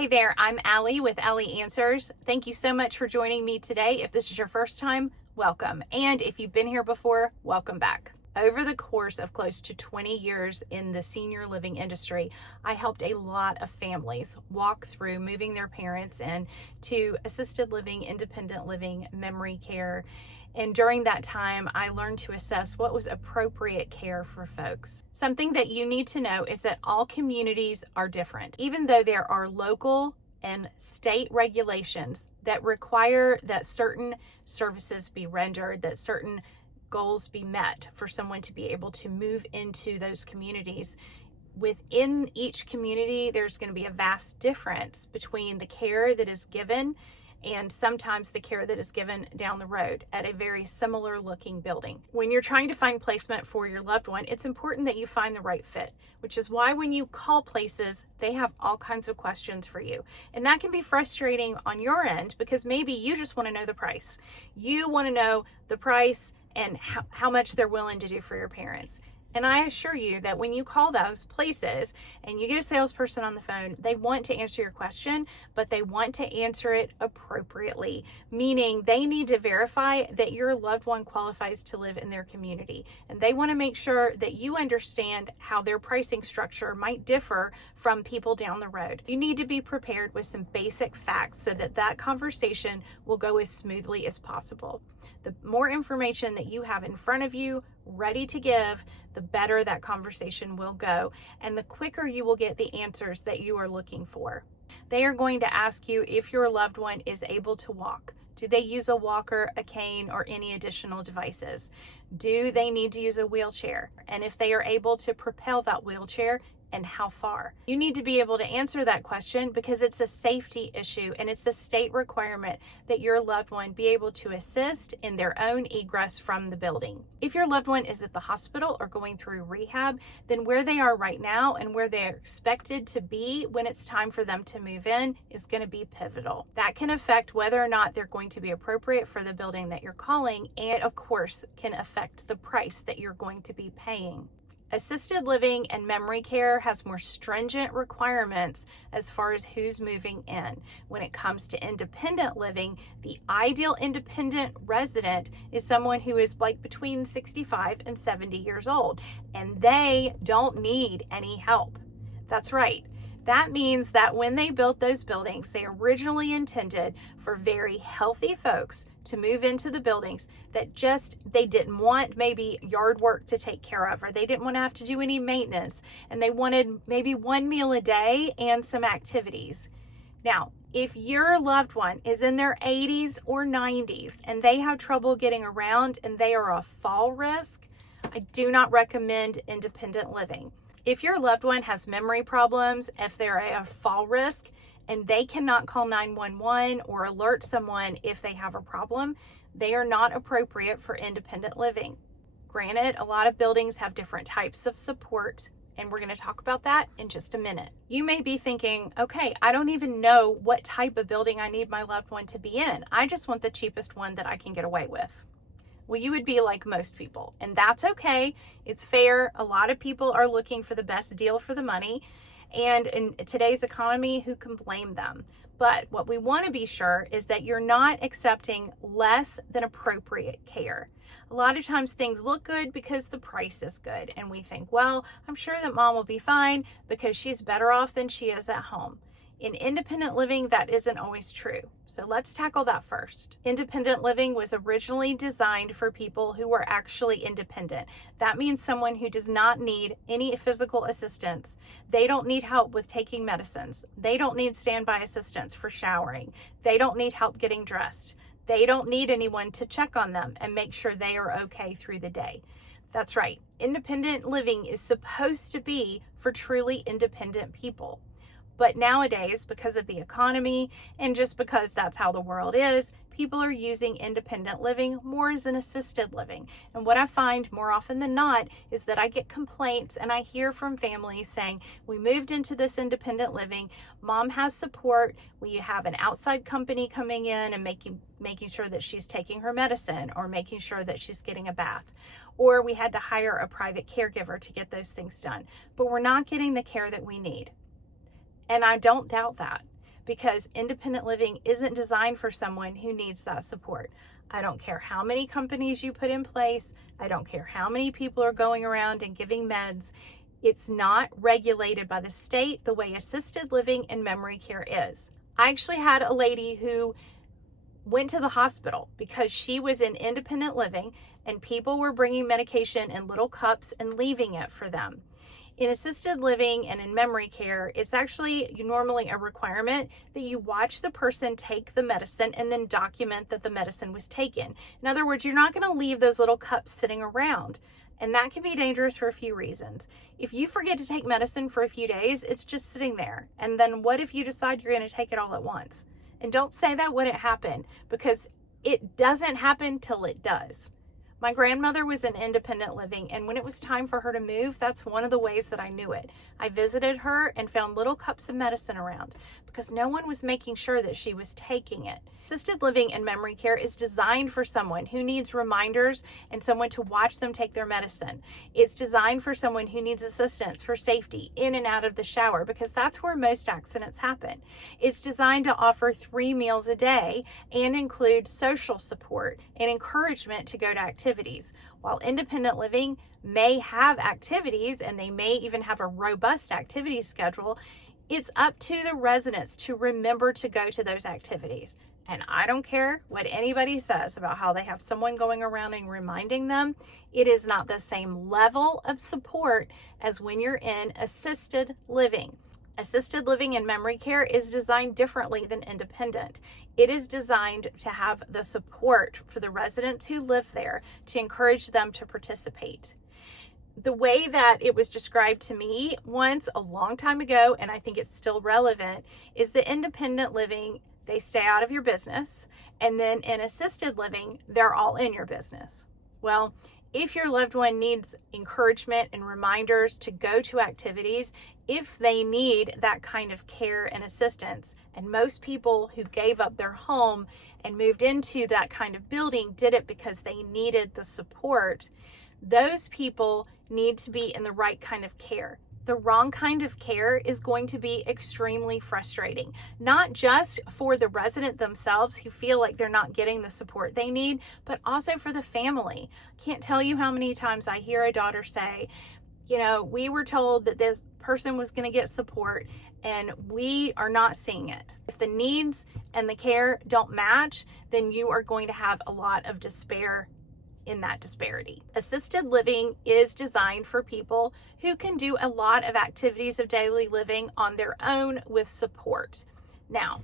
Hey there, I'm Allie with Allie Answers. Thank you so much for joining me today. If this is your first time, welcome. And if you've been here before, welcome back. Over the course of close to 20 years in the senior living industry, I helped a lot of families walk through moving their parents into assisted living, independent living, memory care. And during that time, I learned to assess what was appropriate care for folks. Something that you need to know is that all communities are different. Even though there are local and state regulations that require that certain services be rendered, that certain goals be met for someone to be able to move into those communities, within each community, there's going to be a vast difference between the care that is given and sometimes the care that is given down the road at a very similar looking building. When you're trying to find placement for your loved one, it's important that you find the right fit, which is why when you call places, they have all kinds of questions for you. And that can be frustrating on your end because maybe you just want to know the price. You want to know the price and how much they're willing to do for your parents. And I assure you that when you call those places and you get a salesperson on the phone, they want to answer your question, but they want to answer it appropriately, meaning they need to verify that your loved one qualifies to live in their community. And they want to make sure that you understand how their pricing structure might differ from people down the road. You need to be prepared with some basic facts so that that conversation will go as smoothly as possible. The more information that you have in front of you, ready to give, the better that conversation will go, and the quicker you will get the answers that you are looking for. They are going to ask you if your loved one is able to walk. Do they use a walker, a cane, or any additional devices? Do they need to use a wheelchair? And if they are able to propel that wheelchair, and how far? You need to be able to answer that question because it's a safety issue and it's a state requirement that your loved one be able to assist in their own egress from the building. If your loved one is at the hospital or going through rehab, then where they are right now and where they're expected to be when it's time for them to move in is going to be pivotal. That can affect whether or not they're going to be appropriate for the building that you're calling, and of course can affect the price that you're going to be paying. Assisted living and memory care has more stringent requirements as far as who's moving in. When it comes to independent living, the ideal independent resident is someone who is like between 65 and 70 years old, and they don't need any help. That's right. That means that when they built those buildings, they originally intended for very healthy folks to move into the buildings that they didn't want maybe yard work to take care of, or they didn't want to have to do any maintenance, and they wanted maybe one meal a day and some activities. Now, if your loved one is in their 80s or 90s and they have trouble getting around and they are a fall risk, I do not recommend independent living. If your loved one has memory problems, if they're a fall risk and they cannot call 911 or alert someone if they have a problem, they are not appropriate for independent living. Granted, a lot of buildings have different types of support, and we're going to talk about that in just a minute. You may be thinking, okay, I don't even know what type of building I need my loved one to be in. I just want the cheapest one that I can get away with. Well, you would be like most people, and that's okay. It's fair. A lot of people are looking for the best deal for the money, and in today's economy, who can blame them? But what we want to be sure is that you're not accepting less than appropriate care. A lot of times things look good because the price is good, and we think, well, I'm sure that mom will be fine because she's better off than she is at home. In independent living, that isn't always true. So let's tackle that first. Independent living was originally designed for people who were actually independent. That means someone who does not need any physical assistance. They don't need help with taking medicines. They don't need standby assistance for showering. They don't need help getting dressed. They don't need anyone to check on them and make sure they are okay through the day. That's right. Independent living is supposed to be for truly independent people. But nowadays, because of the economy and just because that's how the world is, people are using independent living more as an assisted living. And what I find more often than not is that I get complaints and I hear from families saying, we moved into this independent living, mom has support, we have an outside company coming in and making sure that she's taking her medicine or making sure that she's getting a bath. Or we had to hire a private caregiver to get those things done. But we're not getting the care that we need. And I don't doubt that. because independent living isn't designed for someone who needs that support. I don't care how many companies you put in place. I don't care how many people are going around and giving meds. It's not regulated by the state the way assisted living and memory care is. I actually had a lady who went to the hospital because she was in independent living and people were bringing medication in little cups and leaving it for them. In assisted living and in memory care, it's actually normally a requirement that you watch the person take the medicine and then document that the medicine was taken. In other words, you're not going to leave those little cups sitting around. And that can be dangerous for a few reasons. If you forget to take medicine for a few days, it's just sitting there. And then what if you decide you're going to take it all at once? And don't say that wouldn't happen, because it doesn't happen till it does. My grandmother was in independent living, and when it was time for her to move, that's one of the ways that I knew it. I visited her and found little cups of medicine around because no one was making sure that she was taking it. Assisted living and memory care is designed for someone who needs reminders and someone to watch them take their medicine. It's designed for someone who needs assistance for safety in and out of the shower, because that's where most accidents happen. It's designed to offer 3 meals a day and include social support and encouragement to go to activities. While independent living may have activities and they may even have a robust activity schedule, it's up to the residents to remember to go to those activities. And I don't care what anybody says about how they have someone going around and reminding them. It is not the same level of support as when you're in assisted living. Assisted living and memory care is designed differently than independent. It is designed to have the support for the residents who live there to encourage them to participate. The way that it was described to me once a long time ago, and I think it's still relevant, is the independent living, they stay out of your business, and then in assisted living, they're all in your business. Well, if your loved one needs encouragement and reminders to go to activities, if they need that kind of care and assistance, and most people who gave up their home and moved into that kind of building did it because they needed the support, those people need to be in the right kind of care. The wrong kind of care is going to be extremely frustrating, not just for the resident themselves who feel like they're not getting the support they need, but also for the family. Can't tell you how many times I hear a daughter say, we were told that this person was going to get support and we are not seeing it. If the needs and the care don't match, then you are going to have a lot of despair in that disparity. Assisted living is designed for people who can do a lot of activities of daily living on their own with support. Now,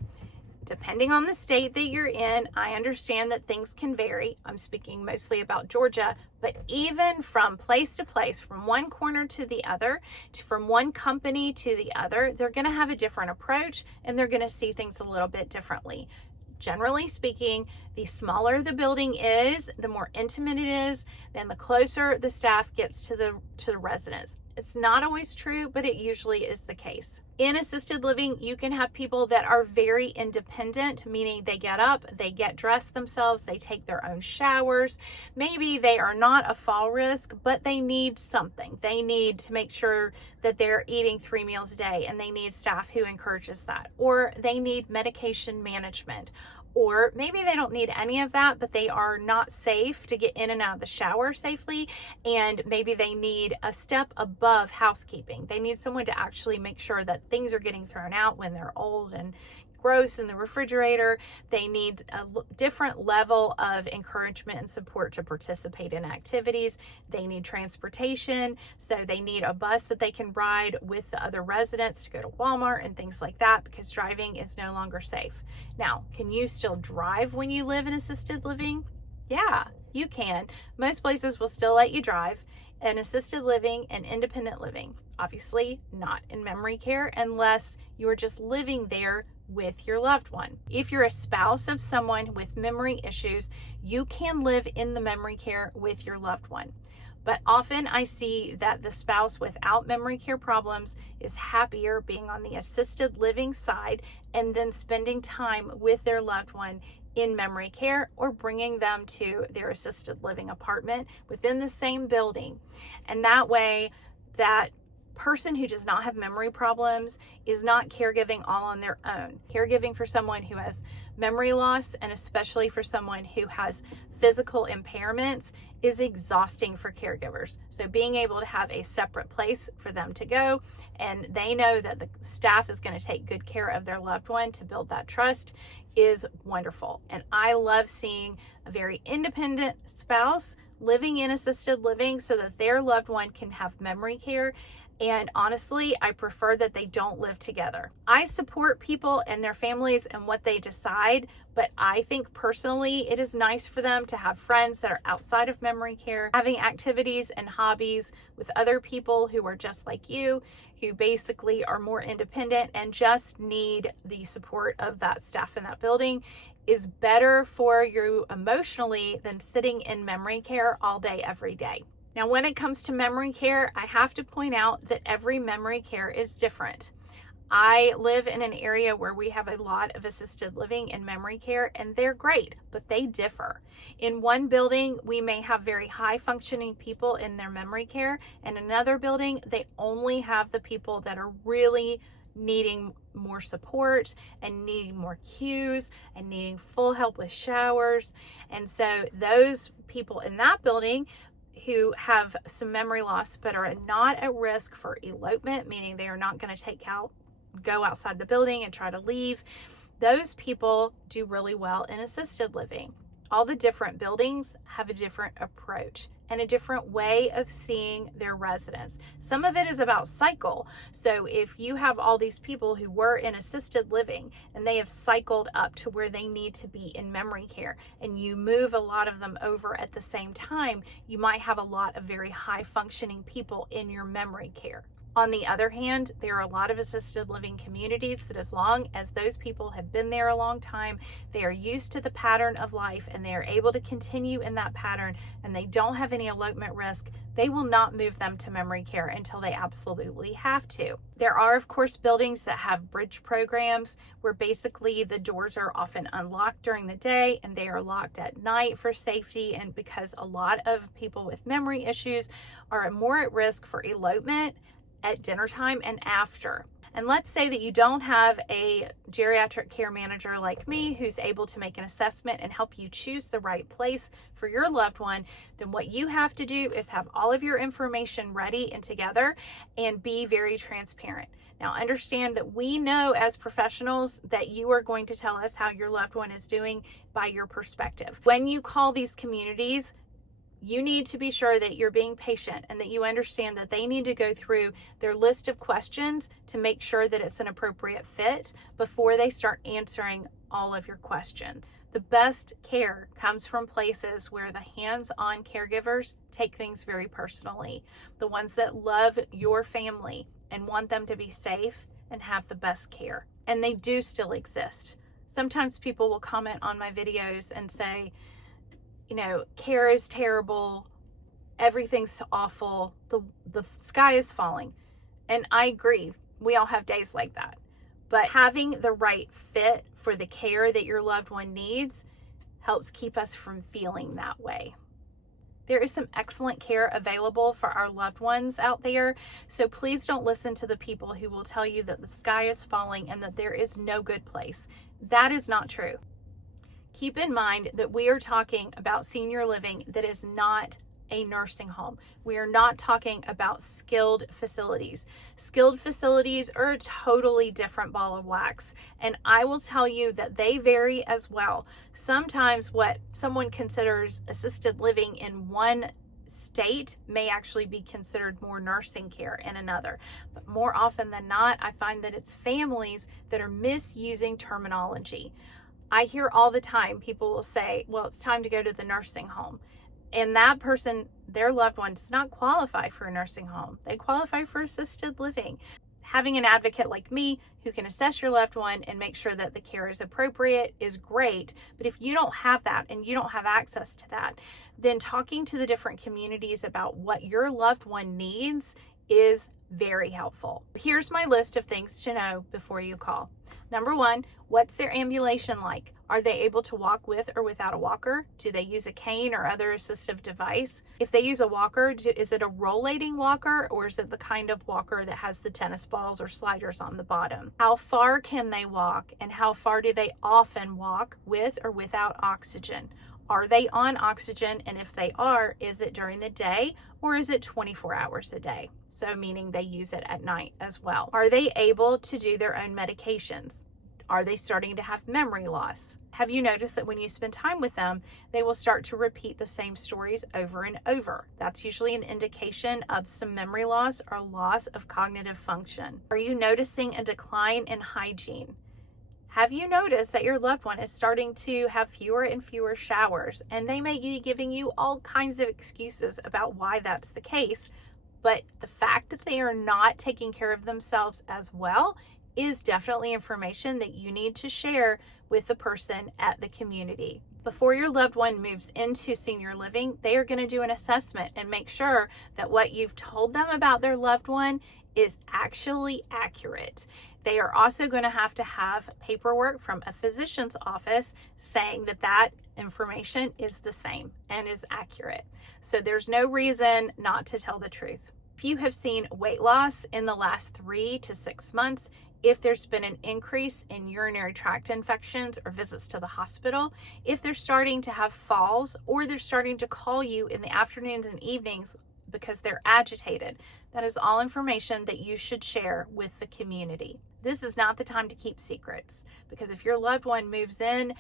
depending on the state that you're in, I understand that things can vary. I'm speaking mostly about Georgia, but even from place to place, from one corner to the other, from one company to the other, they're going to have a different approach and they're going to see things a little bit differently. Generally speaking, the smaller the building is, the more intimate it is, then the closer the staff gets to the residents. It's not always true, but it usually is the case. In assisted living, you can have people that are very independent, meaning they get up, they get dressed themselves, they take their own showers. Maybe they are not a fall risk, but they need something. They need to make sure that they're eating 3 meals a day, and they need staff who encourages that. Or they need medication management. Or maybe they don't need any of that, but they are not safe to get in and out of the shower safely. And maybe they need a step above housekeeping. They need someone to actually make sure that things are getting thrown out when they're old and gross in the refrigerator. They need a different level of encouragement and support to participate in activities. They need transportation, so they need a bus that they can ride with the other residents to go to Walmart and things like that, because driving is no longer safe. Now, can you still drive when you live in assisted living? Yeah, you can. Most places will still let you drive in assisted living and independent living. Obviously, not in memory care unless you are just living there with your loved one. If you're a spouse of someone with memory issues, you can live in the memory care with your loved one. But often I see that the spouse without memory care problems is happier being on the assisted living side and then spending time with their loved one in memory care, or bringing them to their assisted living apartment within the same building. And that way, that person who does not have memory problems is not caregiving all on their own. Caregiving for someone who has memory loss, and especially for someone who has physical impairments, is exhausting for caregivers. So being able to have a separate place for them to go, and they know that the staff is going to take good care of their loved one to build that trust, is wonderful. And I love seeing a very independent spouse living in assisted living so that their loved one can have memory care. And honestly, I prefer that they don't live together. I support people and their families and what they decide, but I think personally it is nice for them to have friends that are outside of memory care, having activities and hobbies with other people who are just like you, who basically are more independent and just need the support of that staff in that building, is better for you emotionally than sitting in memory care all day, every day. Now, when it comes to memory care, I have to point out that every memory care is different. I live in an area where we have a lot of assisted living and memory care, and they're great, but they differ. In one building, we may have very high functioning people in their memory care, and another building, they only have the people that are really needing more support and needing more cues and needing full help with showers. And so those people in that building who have some memory loss but are not at risk for elopement, meaning they are not going to go outside the building and try to leave, those people do really well in assisted living. All the different buildings have a different approach and a different way of seeing their residents. Some of it is about cycle. So if you have all these people who were in assisted living and they have cycled up to where they need to be in memory care, and you move a lot of them over at the same time, you might have a lot of very high functioning people in your memory care. On the other hand, there are a lot of assisted living communities that as long as those people have been there a long time, they are used to the pattern of life and they are able to continue in that pattern and they don't have any elopement risk, they will not move them to memory care until they absolutely have to. There are, of course, buildings that have bridge programs where basically the doors are often unlocked during the day and they are locked at night for safety, and because a lot of people with memory issues are more at risk for elopement at dinner time and after. And let's say that you don't have a geriatric care manager like me who's able to make an assessment and help you choose the right place for your loved one, then what you have to do is have all of your information ready and together and be very transparent. Now, understand that we know as professionals that you are going to tell us how your loved one is doing by your perspective. When you call these communities, you need to be sure that you're being patient and that you understand that they need to go through their list of questions to make sure that it's an appropriate fit before they start answering all of your questions. The best care comes from places where the hands-on caregivers take things very personally, the ones that love your family and want them to be safe and have the best care. And they do still exist. Sometimes people will comment on my videos and say, care is terrible, everything's awful, the sky is falling. And I agree, we all have days like that. But having the right fit for the care that your loved one needs helps keep us from feeling that way. There is some excellent care available for our loved ones out there, so please don't listen to the people who will tell you that the sky is falling and that there is no good place. That is not true. Keep in mind that we are talking about senior living that is not a nursing home. We are not talking about skilled facilities. Skilled facilities are a totally different ball of wax, and I will tell you that they vary as well. Sometimes what someone considers assisted living in one state may actually be considered more nursing care in another. But more often than not, I find that it's families that are misusing terminology. I hear all the time people will say, well, it's time to go to the nursing home. And that person, their loved one, does not qualify for a nursing home. They qualify for assisted living. Having an advocate like me who can assess your loved one and make sure that the care is appropriate is great. But if you don't have that and you don't have access to that, then talking to the different communities about what your loved one needs is very helpful. Here's my list of things to know before you call. Number one, what's their ambulation like? Are they able to walk with or without a walker? Do they use a cane or other assistive device? If they use a walker, is it a rollating walker, or is it the kind of walker that has the tennis balls or sliders on the bottom? How far can they walk, and how far do they often walk with or without oxygen? Are they on oxygen? And if they are, is it during the day or is it 24 hours a day? So meaning they use it at night as well. Are they able to do their own medications? Are they starting to have memory loss? Have you noticed that when you spend time with them, they will start to repeat the same stories over and over? That's usually an indication of some memory loss or loss of cognitive function. Are you noticing a decline in hygiene? Have you noticed that your loved one is starting to have fewer and fewer showers? And they may be giving you all kinds of excuses about why that's the case, but the fact that they are not taking care of themselves as well is definitely information that you need to share with the person at the community. Before your loved one moves into senior living, they are going to do an assessment and make sure that what you've told them about their loved one is actually accurate. They are also going to have paperwork from a physician's office saying that that information is the same and is accurate. So there's no reason not to tell the truth. If you have seen weight loss in the last 3 to 6 months, if there's been an increase in urinary tract infections or visits to the hospital, if they're starting to have falls, or they're starting to call you in the afternoons and evenings because they're agitated, that is all information that you should share with the community. This is not the time to keep secrets, because if your loved one moves in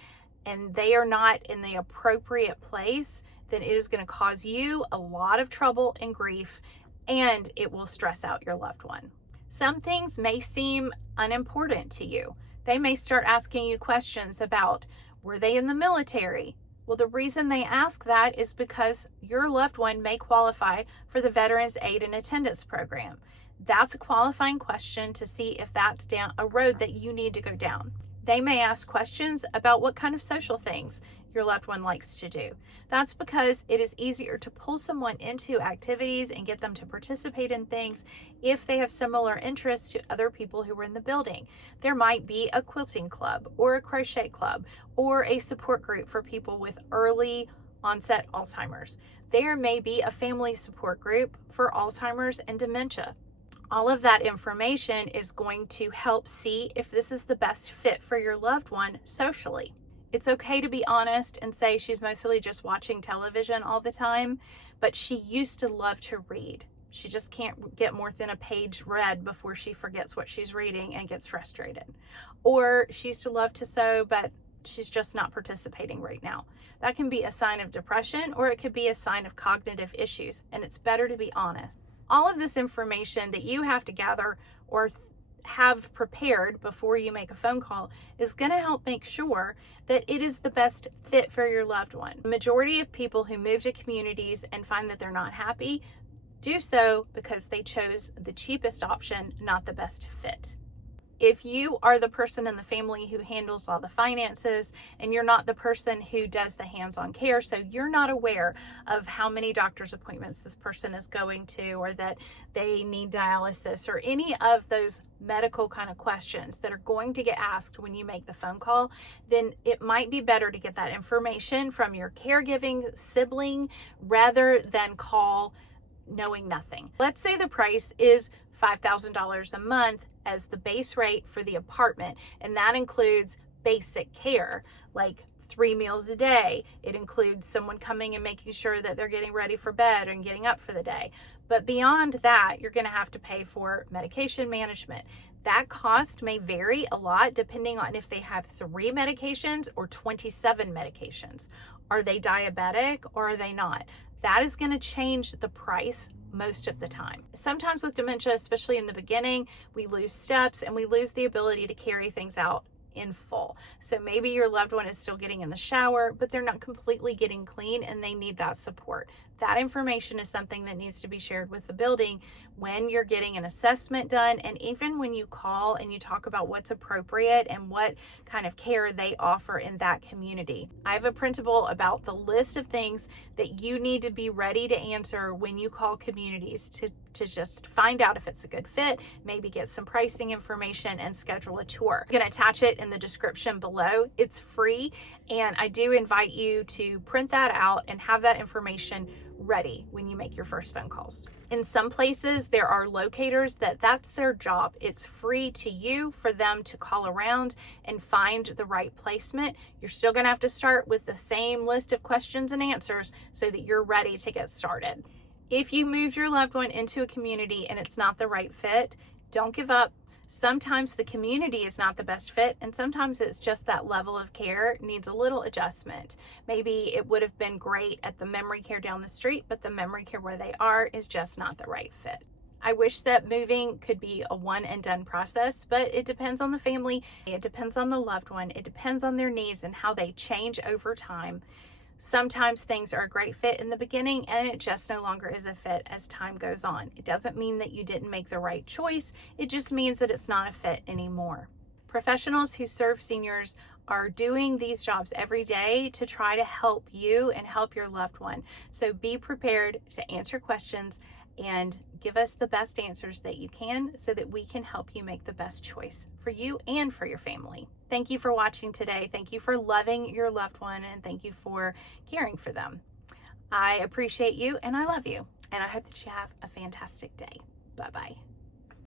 and they are not in the appropriate place, then it is going to cause you a lot of trouble and grief, and it will stress out your loved one. Some things may seem unimportant to you. They may start asking you questions about, were they in the military? Well, the reason they ask that is because your loved one may qualify for the Veterans Aid and Attendance Program. That's a qualifying question to see if that's down a road that you need to go down. They may ask questions about what kind of social things your loved one likes to do. That's because it is easier to pull someone into activities and get them to participate in things if they have similar interests to other people who are in the building. There might be a quilting club or a crochet club or a support group for people with early onset Alzheimer's. There may be a family support group for Alzheimer's and dementia. All of that information is going to help see if this is the best fit for your loved one socially. It's okay to be honest and say she's mostly just watching television all the time, but she used to love to read. She just can't get more than a page read before she forgets what she's reading and gets frustrated. Or she used to love to sew, but she's just not participating right now. That can be a sign of depression, or it could be a sign of cognitive issues, and it's better to be honest. All of this information that you have to gather or have prepared before you make a phone call is going to help make sure that it is the best fit for your loved one. The majority of people who move to communities and find that they're not happy do so because they chose the cheapest option, not the best fit. If you are the person in the family who handles all the finances and you're not the person who does the hands-on care, so you're not aware of how many doctor's appointments this person is going to, or that they need dialysis, or any of those medical kind of questions that are going to get asked when you make the phone call, then it might be better to get that information from your caregiving sibling rather than call knowing nothing. Let's say the price is $5,000 a month as the base rate for the apartment, and that includes basic care like 3 meals a day. It includes someone coming and making sure that they're getting ready for bed and getting up for the day. But beyond that, you're going to have to pay for medication management. That cost may vary a lot depending on if they have 3 medications or 27 medications. Are they diabetic or are they not? That is going to change the price most of the time. Sometimes with dementia, especially in the beginning, we lose steps and we lose the ability to carry things out in full. So maybe your loved one is still getting in the shower, but they're not completely getting clean and they need that support. That information is something that needs to be shared with the building when you're getting an assessment done, and even when you call and you talk about what's appropriate and what kind of care they offer in that community. I have a printable about the list of things that you need to be ready to answer when you call communities to just find out if it's a good fit, maybe get some pricing information and schedule a tour. I'm going to attach it in the description below. It's free, and I do invite you to print that out and have that information ready when you make your first phone calls. In some places, there are locators that's their job. It's free to you for them to call around and find the right placement. You're still going to have to start with the same list of questions and answers so that you're ready to get started. If you moved your loved one into a community and it's not the right fit, don't give up. Sometimes the community is not the best fit, and sometimes it's just that level of care needs a little adjustment. Maybe it would have been great at the memory care down the street, but the memory care where they are is just not the right fit. I wish that moving could be a one and done process, but it depends on the family, it depends on the loved one, it depends on their needs and how they change over time. Sometimes things are a great fit in the beginning and it just no longer is a fit as time goes on. It doesn't mean that you didn't make the right choice. It just means that it's not a fit anymore. Professionals who serve seniors are doing these jobs every day to try to help you and help your loved one. So be prepared to answer questions and give us the best answers that you can so that we can help you make the best choice for you and for your family. Thank you for watching today. Thank you for loving your loved one, and thank you for caring for them. I appreciate you and I love you, and I hope that you have a fantastic day. Bye-bye.